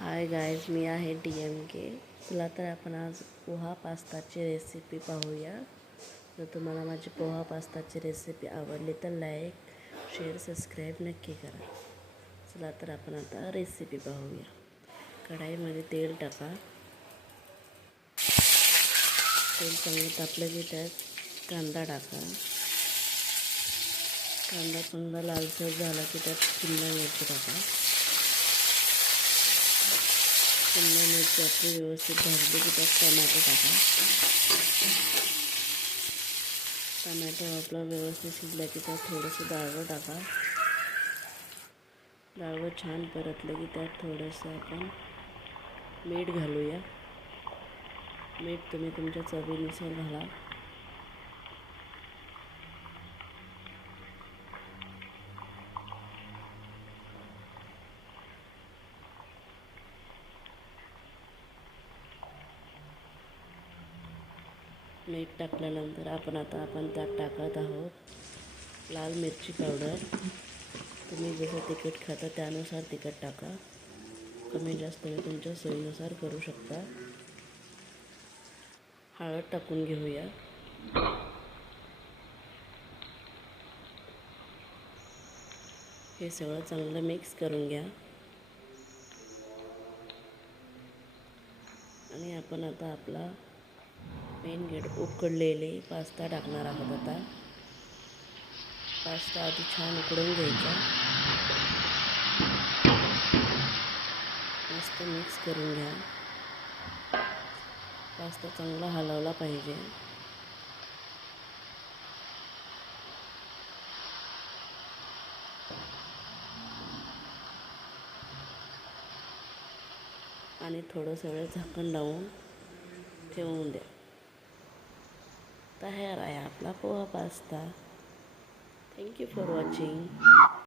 Hi guys, मी आहे DMK. चला तर आपण आज पोहा पास्ताची रेसिपी पाहूया. जर तुम्हाला माझी पोहा पास्ताची रेसिपी आवडली तर लाईक, शेअर, सबस्क्राईब नक्की करा. चला तर आपण आता रेसिपी पाहूया. कढाईमध्ये तेल टाका. तेल चांगलं तापलं की त्यात कांदा टाका. कांदा चांगला लालसर झाला की त्यात शिमला मिरची टाका. शिमला मिरची आपली व्यवस्थित भाजली की त्यात टमाटो टाका. टमाटो आपला व्यवस्थित शिजला की त्यात थोडंसं डाळवं टाका. डाळवं छान परतलं की त्यात थोडंसं आपण मीठ घालूया. मीठ तुम्ही तुमच्या चवीनुसार घाला. मीठ टाकल्यानंतर आपण त्यात टाकत आहोत लाल मिरची पावडर. तुम्ही जसं तिखट खाता त्यानुसार तिखट टाका. कमी जास्त तुम्ही तुमच्या सोयीनुसार करू शकता. हळद टाकून घेऊया. हे सगळं चांगलं मिक्स करून घ्या. आणि आपण आता आपला मेन उकडलेले पास्ता टाकणार आहोत. आता पास्ता आधी छान उकडून घ्यायचा. मस्त मिक्स करून घ्या. पास्ता चांगला हलवला पाहिजे. आणि थोडंसं वेळ झाकण लावून ठेवून द्या. तयार आहे आपला poha pasta. Thank you for watching.